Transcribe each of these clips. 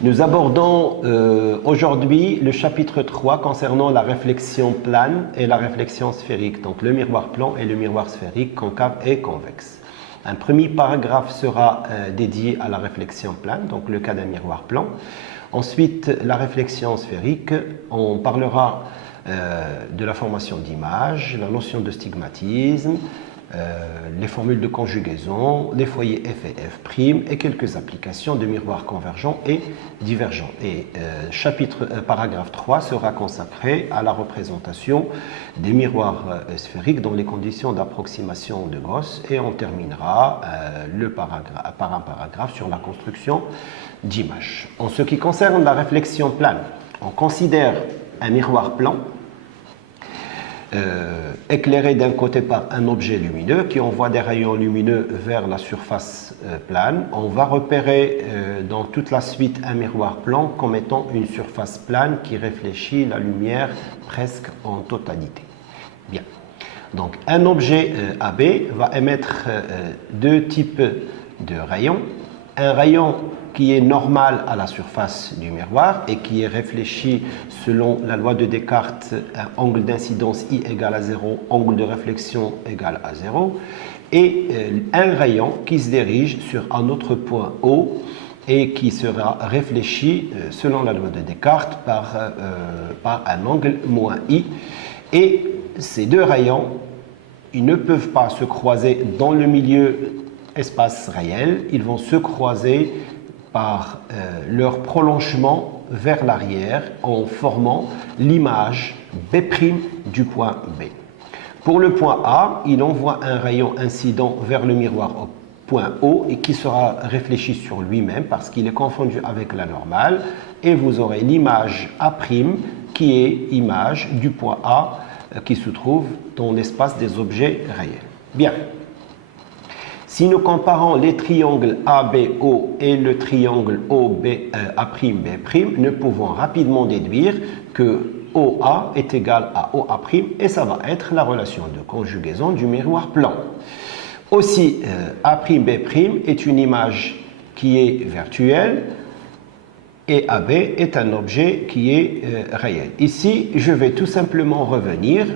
Nous abordons aujourd'hui le chapitre 3 concernant la réflexion plane et la réflexion sphérique, donc le miroir plan et le miroir sphérique, concave et convexe. Un premier paragraphe sera dédié à la réflexion plane, donc le cas d'un miroir plan. Ensuite, la réflexion sphérique, on parlera de la formation d'images, la notion de stigmatisme, les formules de conjugaison, les foyers F et F' et quelques applications de miroirs convergents et divergents. Et paragraphe 3 sera consacré à la représentation des miroirs sphériques dans les conditions d'approximation de Gauss et on terminera par un paragraphe sur la construction d'images. En ce qui concerne la réflexion plane, on considère un miroir plan éclairé d'un côté par un objet lumineux qui envoie des rayons lumineux vers la surface plane. On va repérer dans toute la suite un miroir plan comme étant une surface plane qui réfléchit la lumière presque en totalité. Bien. Donc un objet AB va émettre deux types de rayons. Un rayon qui est normal à la surface du miroir et qui est réfléchi selon la loi de Descartes, un angle d'incidence I égale à 0, angle de réflexion égale à 0, et un rayon qui se dirige sur un autre point O et qui sera réfléchi selon la loi de Descartes par un angle moins I. Et ces deux rayons, ils ne peuvent pas se croiser dans le milieu espace réel, ils vont se croiser par leur prolongement vers l'arrière en formant l'image B' du point B. Pour le point A, il envoie un rayon incident vers le miroir au point O et qui sera réfléchi sur lui-même parce qu'il est confondu avec la normale et vous aurez l'image A' qui est image du point A qui se trouve dans l'espace des objets réels. Bien. Si nous comparons les triangles ABO et le triangle OB'A'B', nous pouvons rapidement déduire que OA est égal à OA' et ça va être la relation de conjugaison du miroir plan. Aussi, A'B' est une image qui est virtuelle et AB est un objet qui est réel. Ici, je vais tout simplement revenir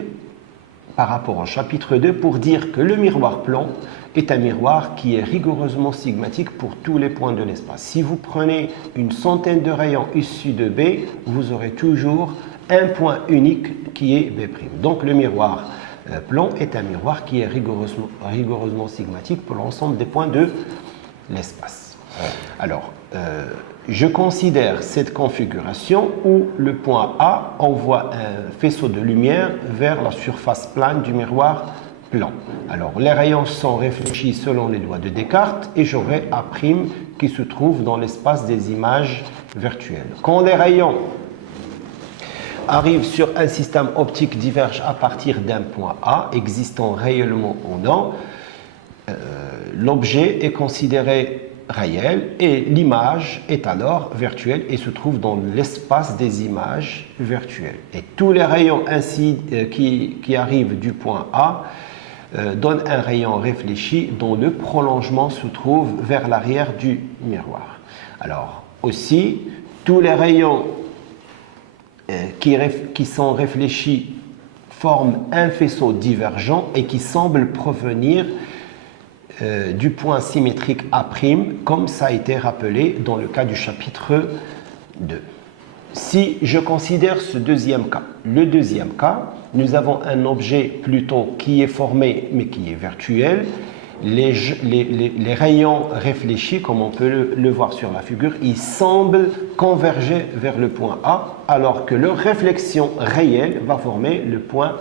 par rapport au chapitre 2 pour dire que le miroir plan est un miroir qui est rigoureusement stigmatique pour tous les points de l'espace. Si vous prenez une centaine de rayons issus de B, vous aurez toujours un point unique qui est B'. Donc le miroir plan est un miroir qui est rigoureusement stigmatique pour l'ensemble des points de l'espace. Alors, je considère cette configuration où le point A envoie un faisceau de lumière vers la surface plane du miroir plan. Alors, les rayons sont réfléchis selon les lois de Descartes et j'aurai A' qui se trouve dans l'espace des images virtuelles. Quand les rayons arrivent sur un système optique divergent à partir d'un point A, existant réellement ou non, l'objet est considéré réel et l'image est alors virtuelle et se trouve dans l'espace des images virtuelles. Et tous les rayons ainsi qui arrivent du point A donnent un rayon réfléchi dont le prolongement se trouve vers l'arrière du miroir. Alors aussi, tous les rayons qui sont réfléchis forment un faisceau divergent et qui semble provenir du point symétrique A', comme ça a été rappelé dans le cas du chapitre 2. Si je considère ce deuxième cas, le deuxième cas, nous avons un objet plutôt qui est formé mais qui est virtuel. Les rayons réfléchis, comme on peut le voir sur la figure, ils semblent converger vers le point A, alors que leur réflexion réelle va former le point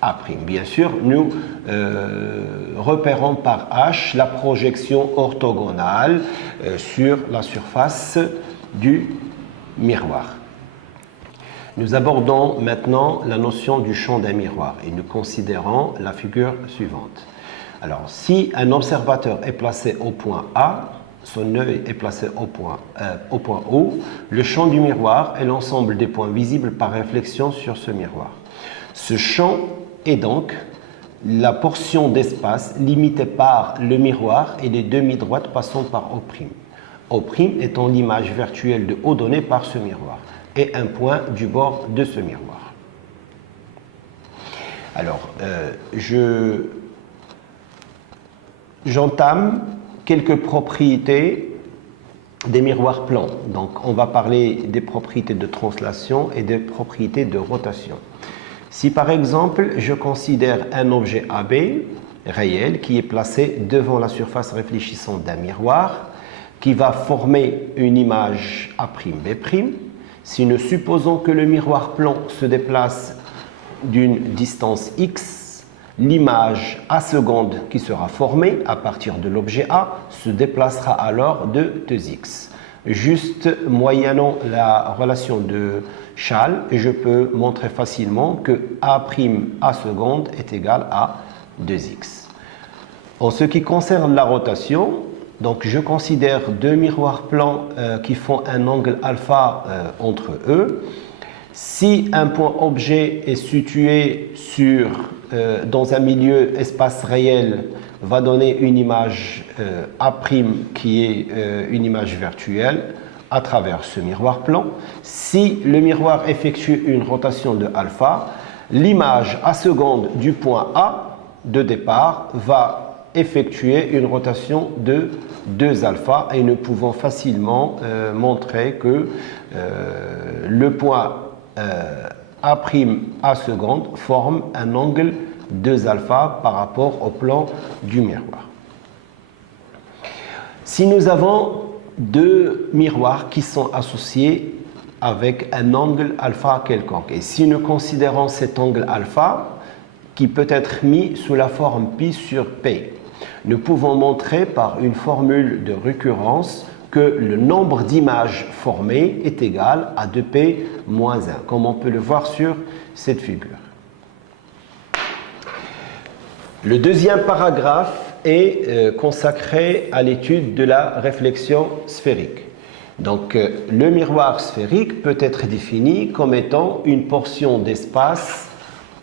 A'. Bien sûr, nous repérons par H la projection orthogonale sur la surface du miroir. Nous abordons maintenant la notion du champ d'un miroir et nous considérons la figure suivante. Alors, si un observateur est placé au point A, son œil est placé au point O, le champ du miroir est l'ensemble des points visibles par réflexion sur ce miroir. Ce champ est donc la portion d'espace limitée par le miroir et les demi-droites passant par O'. O' étant l'image virtuelle de O donnée par ce miroir, et un point du bord de ce miroir. Alors, j'entame quelques propriétés des miroirs plans. Donc, on va parler des propriétés de translation et des propriétés de rotation. Si par exemple, je considère un objet AB réel qui est placé devant la surface réfléchissante d'un miroir, qui va former une image A'B', si nous supposons que le miroir plan se déplace d'une distance x, l'image A seconde qui sera formée à partir de l'objet A se déplacera alors de 2x. Juste moyennant la relation de Schall, je peux montrer facilement que A' seconde est égal à 2x. En ce qui concerne la rotation, donc je considère deux miroirs plans qui font un angle alpha entre eux. Si un point objet est situé dans un milieu espace réel, va donner une image A' qui est une image virtuelle à travers ce miroir plan. Si le miroir effectue une rotation de alpha, l'image A seconde du point A de départ va effectuer une rotation de 2 alpha et nous pouvons facilement montrer que le point A' seconde forme un angle 2 alpha par rapport au plan du miroir. Si nous avons deux miroirs qui sont associés avec un angle alpha quelconque, et si nous considérons cet angle alpha qui peut être mis sous la forme pi sur p, nous pouvons montrer par une formule de récurrence que le nombre d'images formées est égal à 2p moins 1, comme on peut le voir sur cette figure. Le deuxième paragraphe est consacré à l'étude de la réflexion sphérique. Donc, le miroir sphérique peut être défini comme étant une portion d'espace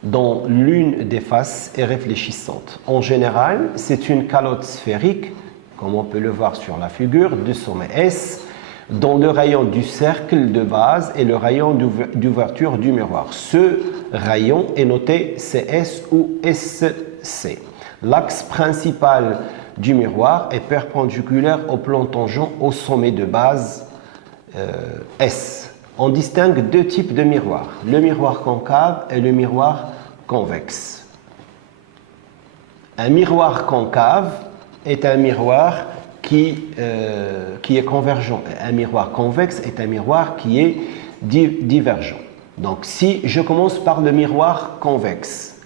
dont l'une des faces est réfléchissante. En général, c'est une calotte sphérique, comme on peut le voir sur la figure, de sommet S, dont le rayon du cercle de base est le rayon d'ouverture du miroir. Ce rayon est noté CS ou SC. L'axe principal du miroir est perpendiculaire au plan tangent au sommet de base S. On distingue deux types de miroirs, le miroir concave et le miroir convexe. Un miroir concave est un miroir qui est convergent. Un miroir convexe est un miroir qui est divergent. Donc, si je commence par le miroir convexe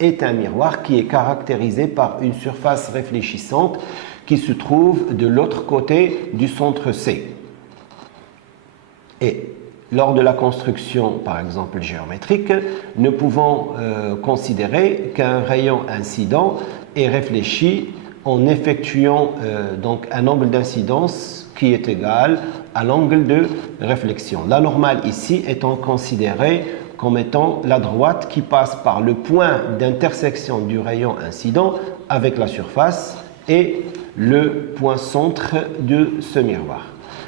est un miroir qui est caractérisé par une surface réfléchissante qui se trouve de l'autre côté du centre C. Et lors de la construction, par exemple, géométrique, nous pouvons considérer qu'un rayon incident est réfléchi en effectuant donc un angle d'incidence qui est égal à l'angle de réflexion. La normale ici étant considérée comme étant la droite qui passe par le point d'intersection du rayon incident avec la surface et le point centre de ce miroir.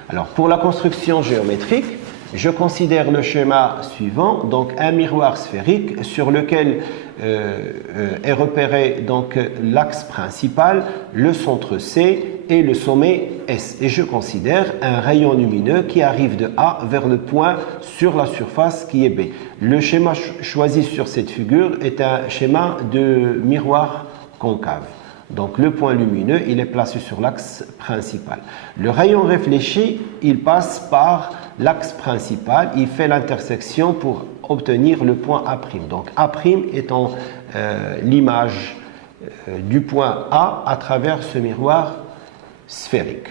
Alors pour la construction géométrique, je considère le schéma suivant, donc un miroir sphérique sur lequel est repéré donc l'axe principal, le centre C et le sommet S. Et je considère un rayon lumineux qui arrive de A vers le point sur la surface qui est B. Le schéma choisi sur cette figure est un schéma de miroir concave. Donc le point lumineux, il est placé sur l'axe principal. Le rayon réfléchi, il passe par l'axe principal, il fait l'intersection pour obtenir le point A'. Donc A' étant l'image du point A à travers ce miroir sphérique.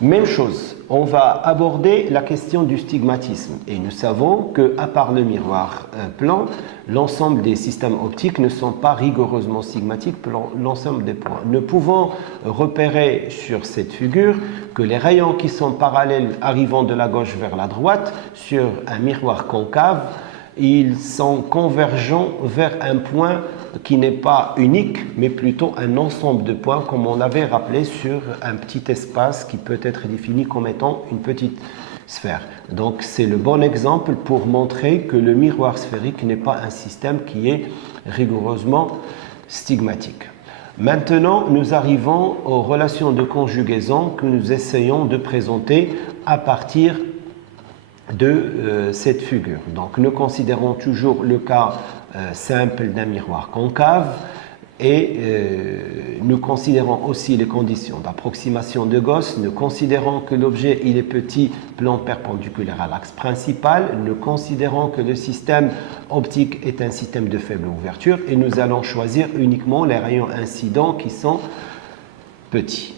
Même chose, on va aborder la question du stigmatisme. Et nous savons qu'à part le miroir plan, l'ensemble des systèmes optiques ne sont pas rigoureusement stigmatiques pour l'ensemble des points. Nous pouvons repérer sur cette figure que les rayons qui sont parallèles arrivant de la gauche vers la droite sur un miroir concave, ils sont convergents vers un point qui n'est pas unique, mais plutôt un ensemble de points, comme on l'avait rappelé sur un petit espace qui peut être défini comme étant une petite sphère. Donc c'est le bon exemple pour montrer que le miroir sphérique n'est pas un système qui est rigoureusement stigmatique. Maintenant, nous arrivons aux relations de conjugaison que nous essayons de présenter à partir de cette figure. Donc nous considérons toujours le cas simple d'un miroir concave et nous considérons aussi les conditions d'approximation de Gauss. Nous considérons que l'objet il est petit, plan perpendiculaire à l'axe principal. Nous considérons que le système optique est un système de faible ouverture et nous allons choisir uniquement les rayons incidents qui sont petits.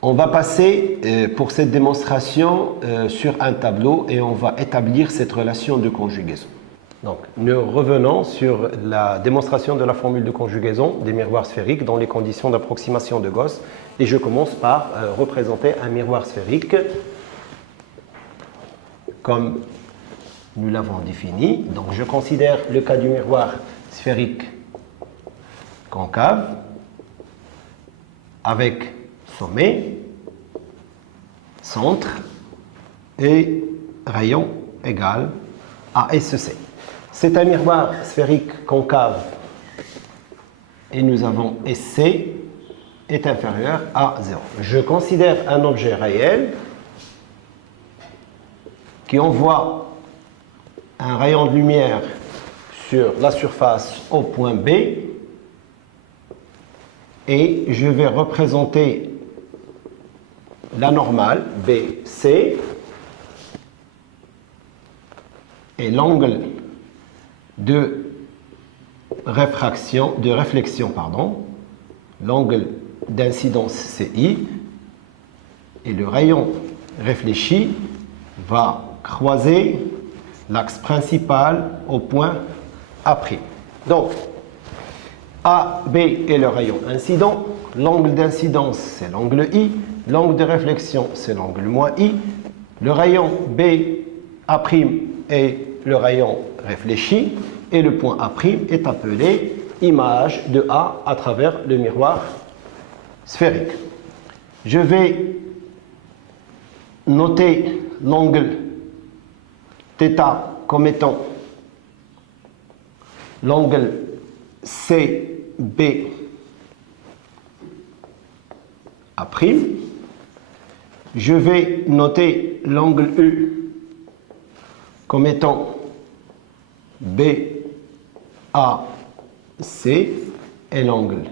On va passer pour cette démonstration sur un tableau et on va établir cette relation de conjugaison. Donc, nous revenons sur la démonstration de la formule de conjugaison des miroirs sphériques dans les conditions d'approximation de Gauss. Et je commence par représenter un miroir sphérique comme nous l'avons défini. Donc, je considère le cas du miroir sphérique concave avec sommet, centre et rayon égal à SC. C'est un miroir sphérique concave et nous avons SC est inférieur à 0. Je considère un objet réel qui envoie un rayon de lumière sur la surface au point B et je vais représenter la normale BC et l'angle de réflexion, l'angle d'incidence CI et le rayon réfléchi va croiser l'axe principal au point A'. Donc, AB est le rayon incident, l'angle d'incidence c'est l'angle I, l'angle de réflexion c'est l'angle moins I, le rayon BA' est le rayon réfléchi et le point A' est appelé image de A à travers le miroir sphérique. Je vais noter l'angle θ comme étant l'angle CBA'. Je vais noter l'angle U comme étant BAC et l'angle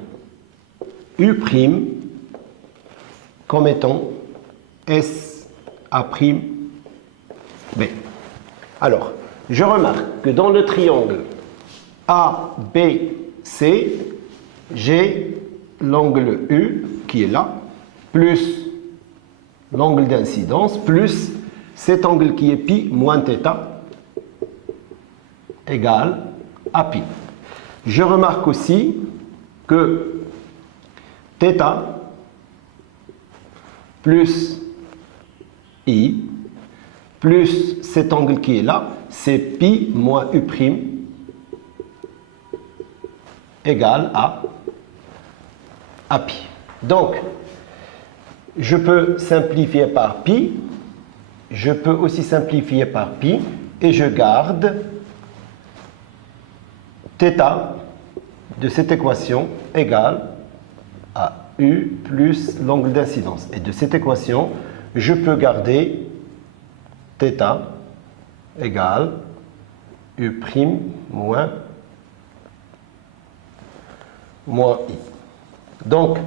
U' comme étant SA'B. Alors, je remarque que dans le triangle ABC, j'ai l'angle U qui est là, plus l'angle d'incidence, plus cet angle qui est pi moins θ égale à pi. Je remarque aussi que θ plus I plus cet angle qui est là, c'est pi moins U' égale à pi. Donc, je peux simplifier par pi, je peux aussi simplifier par pi, et je garde θ de cette équation égale à U plus l'angle d'incidence. Et de cette équation, je peux garder θ égale U' moins I. Donc,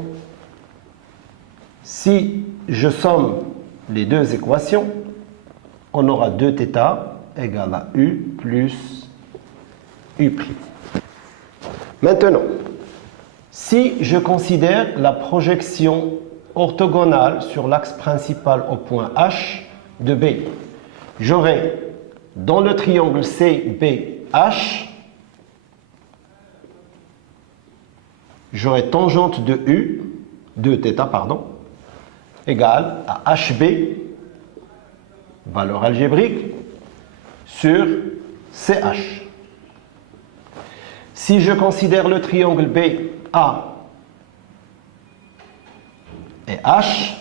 si je somme les deux équations, on aura 2θ égale à U plus U'. Maintenant, si je considère la projection orthogonale sur l'axe principal au point H de B, j'aurai dans le triangle CBH, j'aurai tangente de U, de θ, pardon, égale à HB, valeur algébrique, sur CH. Si je considère le triangle BA et H,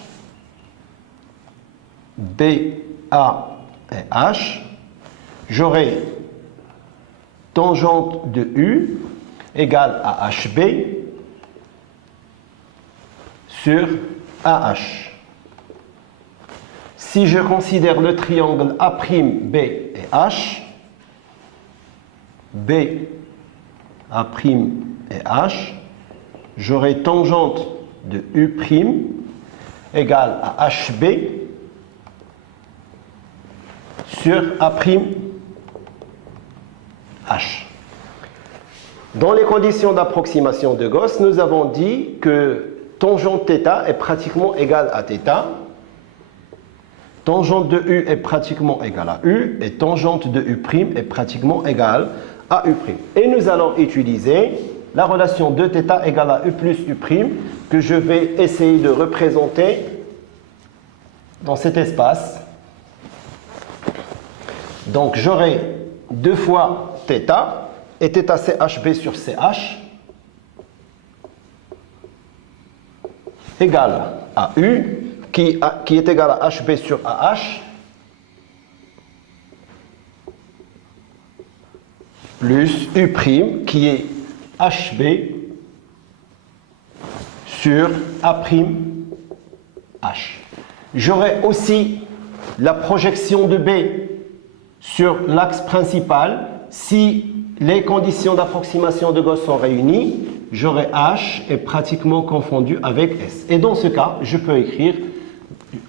BA et H, j'aurai tangente de U égale à HB sur AH. Si je considère le triangle A'B et H, B, A' et H, j'aurai tangente de U' égale à HB sur A'H. Dans les conditions d'approximation de Gauss, nous avons dit que tangente θ est pratiquement égale à θ, tangente de U est pratiquement égale à U, et tangente de U' est pratiquement égale à U'. Et nous allons utiliser la relation de θ égale à U plus U', que je vais essayer de représenter dans cet espace. Donc j'aurai 2 fois θ, et θ c'est HB sur CH, égale à U, qui est égal à HB sur AH, plus U', qui est HB sur A'H. J'aurai aussi la projection de B sur l'axe principal. Si les conditions d'approximation de Gauss sont réunies, j'aurai H est pratiquement confondu avec S. Et dans ce cas, je peux écrire,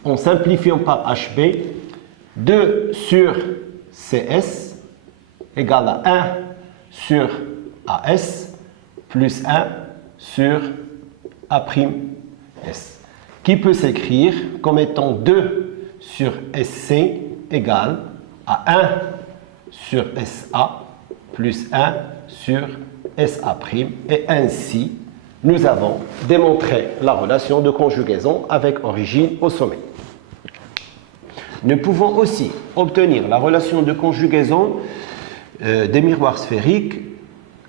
en simplifiant par HB, 2 sur CS égale à 1 sur AS plus 1 sur A'S, qui peut s'écrire comme étant 2 sur SC égale à 1 sur SA plus 1 sur SA', et ainsi nous avons démontré la relation de conjugaison avec origine au sommet. Nous pouvons aussi obtenir la relation de conjugaison des miroirs sphériques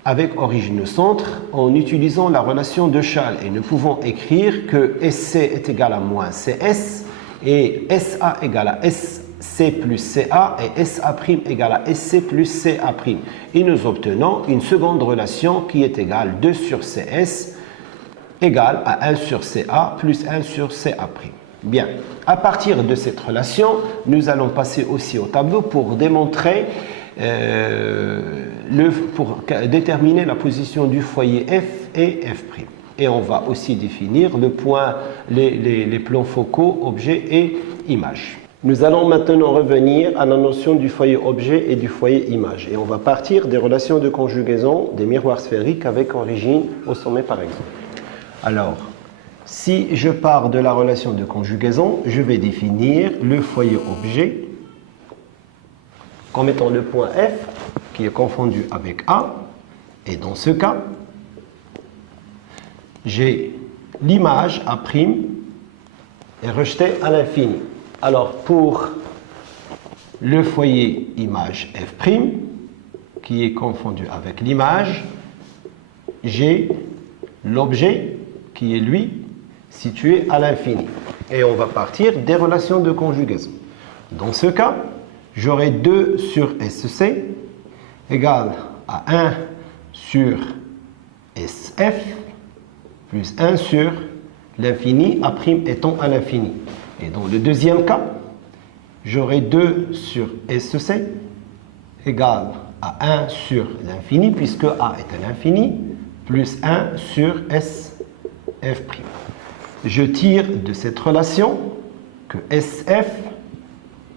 avec origine au centre en utilisant la relation de Schall, et nous pouvons écrire que SC est égal à moins CS et SA égale à SC plus CA et SA' égale à SC plus CA', et nous obtenons une seconde relation qui est égale 2 sur CS égale à 1 sur CA plus 1 sur CA'. Bien, à partir de cette relation, nous allons passer aussi au tableau pour démontrer pour déterminer la position du foyer F et F'. Et on va aussi définir le point, les plans focaux, objets et images. Nous allons maintenant revenir à la notion du foyer objet et du foyer image. Et on va partir des relations de conjugaison des miroirs sphériques avec origine au sommet par exemple. Alors, si je pars de la relation de conjugaison, je vais définir le foyer objet comme étant le point F qui est confondu avec A. Et dans ce cas, j'ai l'image A' est rejetée à l'infini. Alors pour le foyer image F', qui est confondu avec l'image, j'ai l'objet qui est lui situé à l'infini. Et on va partir des relations de conjugaison. Dans ce cas, j'aurai 2 sur SC égale à 1 sur SF plus 1 sur l'infini, A' étant à l'infini. Et dans le deuxième cas, j'aurai 2 sur SC égale à 1 sur l'infini, puisque A est à l'infini, plus 1 sur SF'. Je tire de cette relation que SF,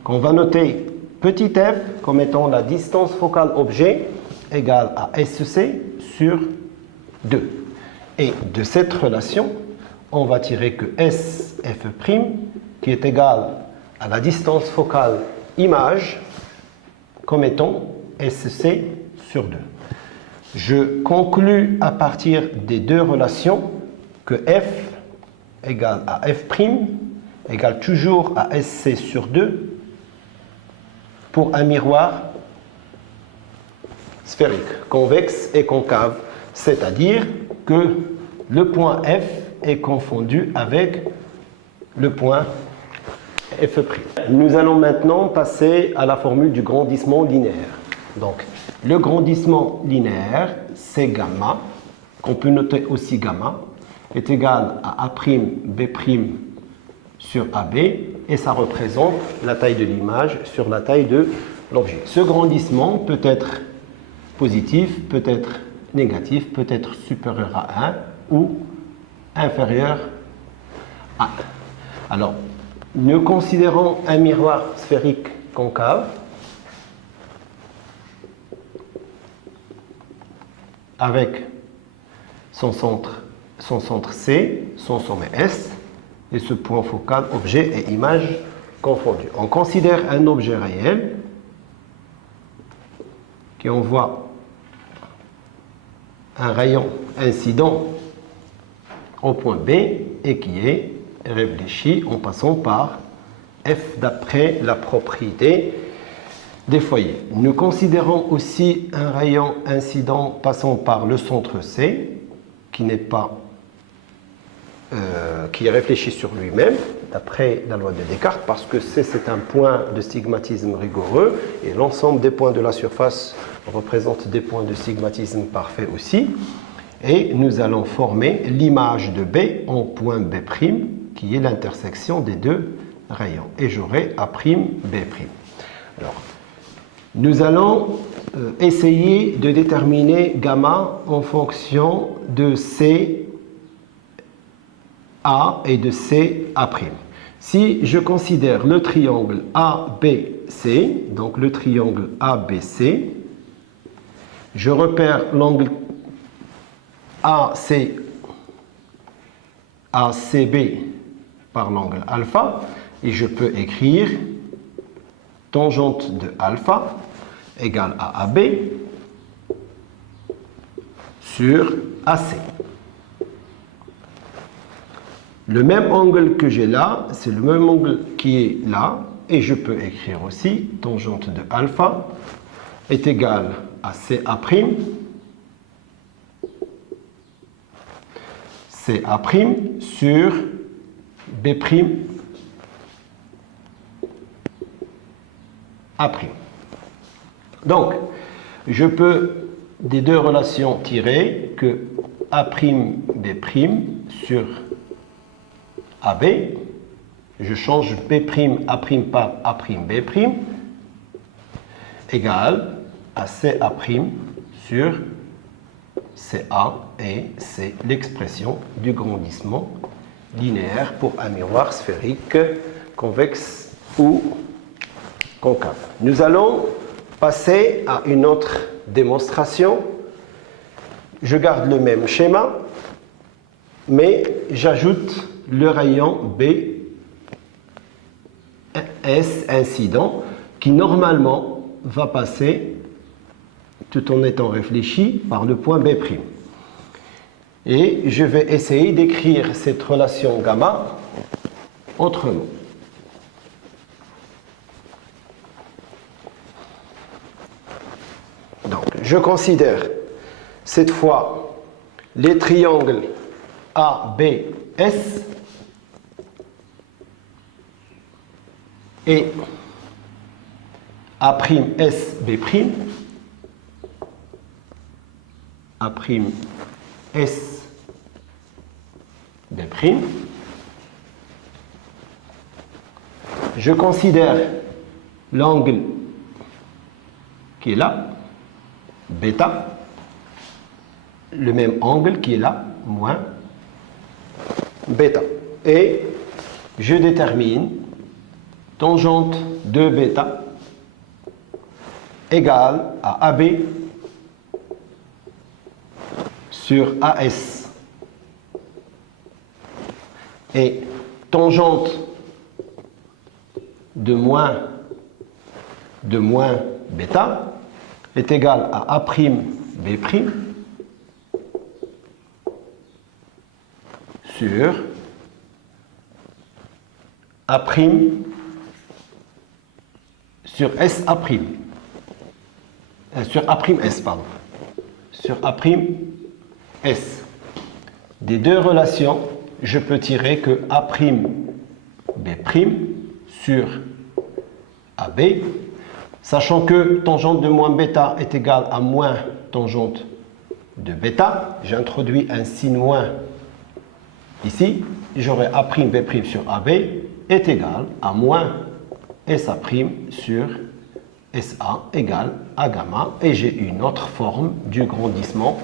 qu'on va noter petit f comme étant la distance focale objet, égale à SC sur 2. Et de cette relation, on va tirer que SF', qui est égal à la distance focale image, comme étant SC sur 2. Je conclus à partir des deux relations que F égale à F' égale toujours à SC sur 2 pour un miroir sphérique, convexe et concave, c'est-à-dire que le point F est confondu avec le point F'. Nous allons maintenant passer à la formule du grandissement linéaire. Donc, le grandissement linéaire, c'est gamma, qu'on peut noter aussi gamma, est égal à A'B' sur AB, et ça représente la taille de l'image sur la taille de l'objet. Ce grandissement peut être positif, peut être négatif, peut être supérieur à 1 ou inférieur à 1. Alors, nous considérons un miroir sphérique concave avec son centre C, son sommet S, et ce point focal, objet et image confondus. On considère un objet réel qui envoie un rayon incident au point B et qui est réfléchi en passant par F d'après la propriété des foyers. Nous considérons aussi un rayon incident passant par le centre C qui n'est pas qui est réfléchi sur lui-même d'après la loi de Descartes, parce que C c'est un point de stigmatisme rigoureux et l'ensemble des points de la surface représente des points de stigmatisme parfait aussi. Et nous allons former l'image de B en point B', qui est l'intersection des deux rayons. Et j'aurai A'B'. Alors, nous allons essayer de déterminer gamma en fonction de C A et de C A'. Si je considère le triangle ABC, donc le triangle ABC, je repère l'angle ACB par l'angle alpha et je peux écrire tangente de alpha égale à AB sur AC. Le même angle que j'ai là, c'est le même angle qui est là, et je peux écrire aussi tangente de alpha est égale à CA', CA' sur B' A'. Donc, je peux des deux relations tirer que A'B' sur AB, je change B' A' par A'B' égale à CA' sur CA, et c'est l'expression du grandissement linéaire pour un miroir sphérique convexe ou concave. Nous allons passer à une autre démonstration. Je garde le même schéma, mais j'ajoute le rayon B S incident qui normalement va passer tout en étant réfléchi par le point B'. Et je vais essayer d'écrire cette relation gamma autrement. Donc, je considère cette fois les triangles ABS et A'SB', A'SB'. Je considère l'angle qui est là, bêta, le même angle qui est là, moins bêta. Et je détermine tangente de bêta égale à AB sur AS. Et tangente de moins bêta est égale à A'B' sur A' sur SA'. sur A'S, pardon. Sur A'S. Des deux relations, je peux tirer que A'B' sur AB, sachant que tangente de moins bêta est égale à moins tangente de bêta, j'introduis un signe moins ici, j'aurai A'B' sur AB est égal à moins SA' sur SA égale à gamma, et j'ai une autre forme du grandissement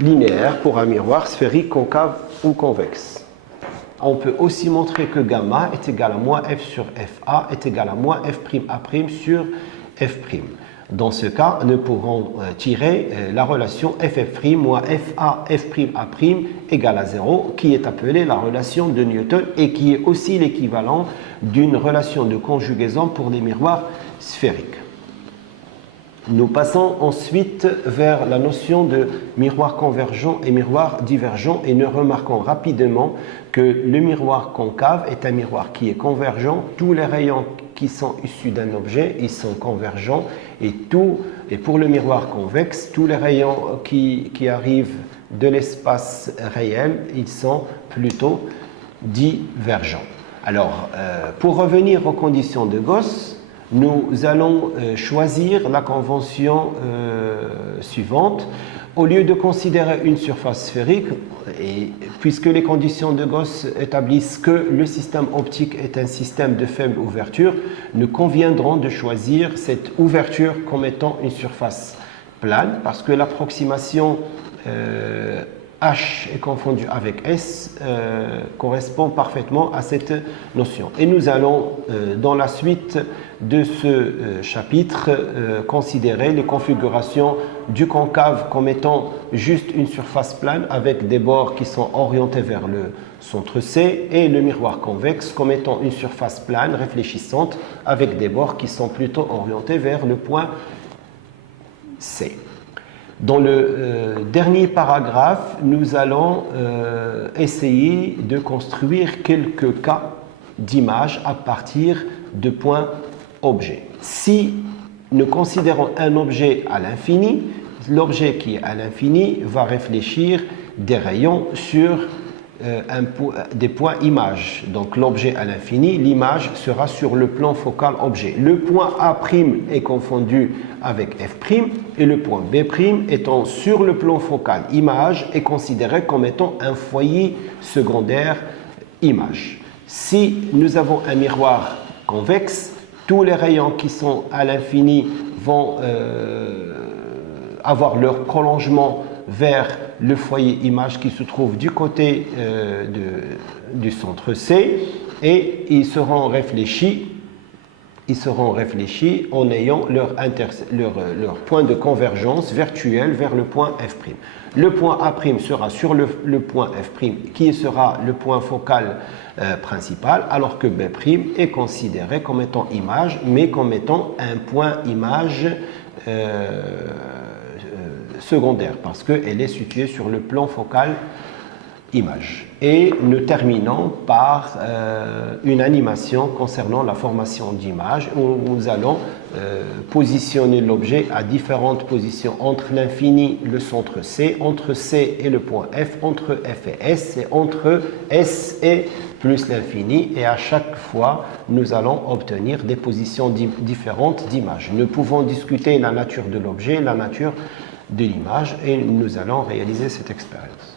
linéaire pour un miroir sphérique concave ou convexe. On peut aussi montrer que gamma est égal à moins F sur FA est égal à moins F'A' sur F'. Dans ce cas, nous pourrons tirer la relation FF' moins FA F'A' égale à 0, qui est appelée la relation de Newton et qui est aussi l'équivalent d'une relation de conjugaison pour les miroirs sphériques. Nous passons ensuite vers la notion de miroir convergent et miroir divergent, et nous remarquons rapidement que le miroir concave est un miroir qui est convergent. Tous les rayons qui sont issus d'un objet, ils sont convergents, et pour le miroir convexe, tous les rayons qui arrivent de l'espace réel, ils sont plutôt divergents. Alors, pour revenir aux conditions de Gauss, nous allons choisir la convention suivante. Au lieu de considérer une surface sphérique, et puisque les conditions de Gauss établissent que le système optique est un système de faible ouverture, nous conviendrons de choisir cette ouverture comme étant une surface plane, parce que l'approximation H est confondue avec S correspond parfaitement à cette notion. Et nous allons, dans la suite de ce chapitre, considérer les configurations du concave comme étant juste une surface plane avec des bords qui sont orientés vers le centre C, et le miroir convexe comme étant une surface plane réfléchissante avec des bords qui sont plutôt orientés vers le point C. Dans le dernier paragraphe, nous allons essayer de construire quelques cas d'image à partir de points objets. Si nous considérons un objet à l'infini, l'objet qui est à l'infini va réfléchir des rayons sur des points images. Donc l'objet à l'infini, l'image sera sur le plan focal objet. Le point A' est confondu avec F' et le point B' étant sur le plan focal image est considéré comme étant un foyer secondaire image. Si nous avons un miroir convexe, tous les rayons qui sont à l'infini vont avoir leur prolongement vers le foyer image qui se trouve du côté du centre C, et ils seront réfléchis en ayant leur point de convergence virtuel vers le point F'. Le point A' sera sur le point F', qui sera le point focal principal, alors que B' est considéré comme étant image, mais comme étant un point image secondaire, parce qu'elle est située sur le plan focal image. Et nous terminons par une animation concernant la formation d'images, où nous allons positionner l'objet à différentes positions entre l'infini, le centre C, entre C et le point F, entre F et S, et entre S et plus l'infini, et à chaque fois nous allons obtenir des positions différentes d'images. Nous pouvons discuter la nature de l'objet, la nature de l'image, et nous allons réaliser cette expérience.